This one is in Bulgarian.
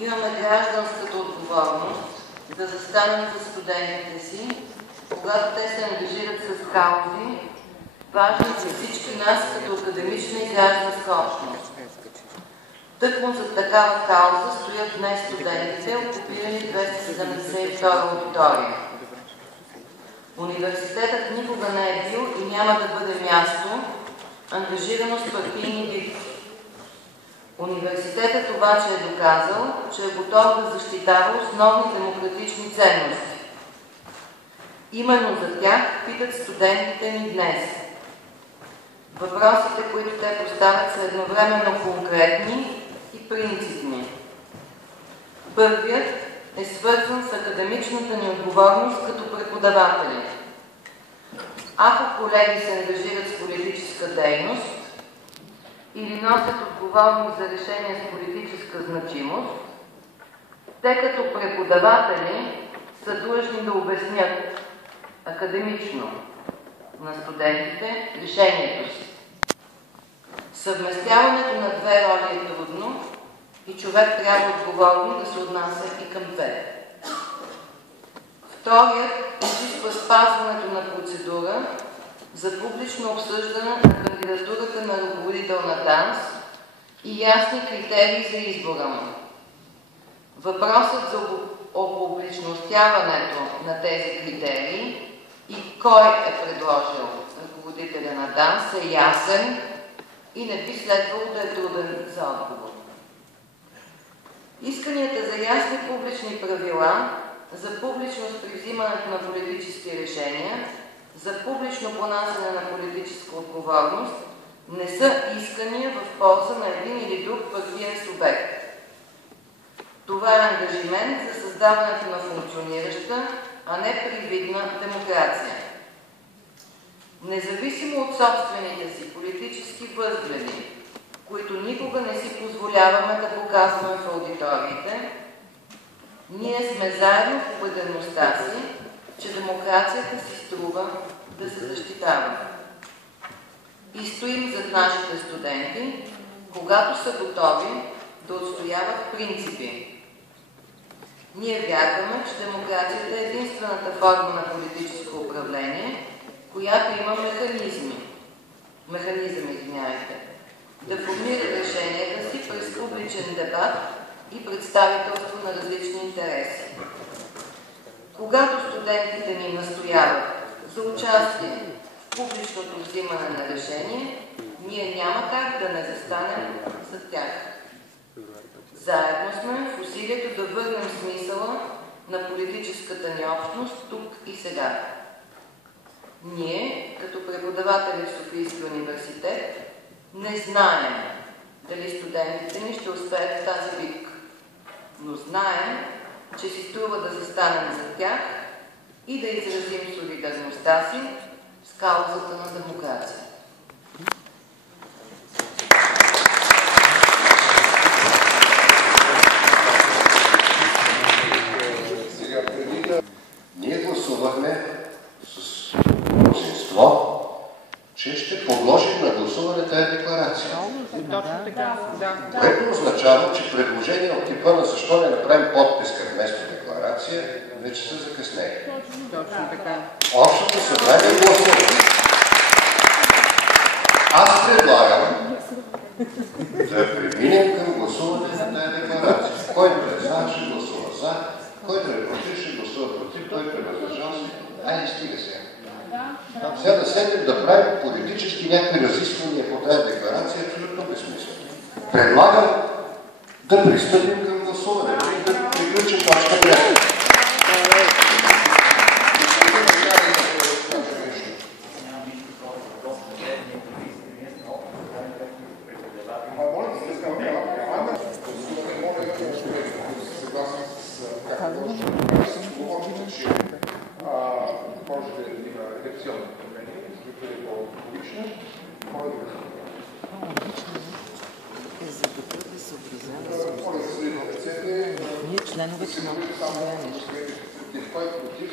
Имаме гражданската отговорност да застанем за студентите си, когато те се ангажират с каузи, важни за всички нас като академична и гражданска общност. Тъкмо за такава кауза стоят днес студентите, окупирани 272 аудитория. Университетът никога не е бил и няма да бъде място, ангажирано с партийни битки. Университетът обаче е доказал, че е готов да защитава основни демократични ценности. Именно за тях питат студентите ни днес. Въпросите, които те поставят, са едновременно конкретни и принципни. Първият е свързан с академичната ни отговорност като преподаватели. Ако колеги се ангажират с политическа дейност или носят отговорност за решение с политическа значимост, те като преподаватели са длъжни да обяснят академично на студентите решението си. Съвместяването на две роли е трудно и човек трябва отговорно да се отнася и към двете. Вторият изисква спазването на процедура за публично обсъждане на кандидатурата на ръководител на ДАНС и ясни критерии за избора му. Въпросът за опубличностяването на тези критерии и кой е предложил ръководителя на ДАНС е ясен и не би следвало да е труден за отговор. Исканията за ясни публични правила, за публичност при взимането на политически решения, за публично понасяне на политическа отговорност не са искания в полза на един или друг партиен субект. Това е ангажимент за създаването на функционираща, а не привидна демокрация. Независимо от собствените си политически възгледи, които никога не си позволяваме да показваме в аудиториите, ние сме заедно в убедеността си, че демокрацията си струва да се защитава. И стоим зад нашите студенти, когато са готови да отстояват принципи. Ние вярваме, че демокрацията е единствената форма на политическо управление, която има механизъм, да формира решенията си през публичен дебат и представителство на различни интереси. Когато студентите ни настояват за участие в публичното взимане на решение, ние няма как да не застанем за тях. Заедно сме в усилието да върнем смисъла на политическата ни общност тук и сега. Ние, като преподаватели в Софийския университет, не знаем дали студентите ни ще успеят в тази битка, но знаем, че си струва да застанем за тях и да изразим солидарността си с каузата на демокрация. Ние гласувахме с мнозинство, че ще подложим на гласуване тази декларация. Точно така, да. Което означава, че предложение от типа на защо не направим подписка вместо декларация, вече са закъснели. Точно така. Общото събрание гласува. Аз предлагам да преминем към гласуване на тази декларация. Който е за, ще гласува за, който е против, ще гласува против, който е въздържал се. Айде, стига сега. Сега да седнем да правим политически някакви разисквания по тази декларация е абсолютно безсмислено. Предлагам да пристъпим към гласуване и да приключим точка 5. Ние членовете на Против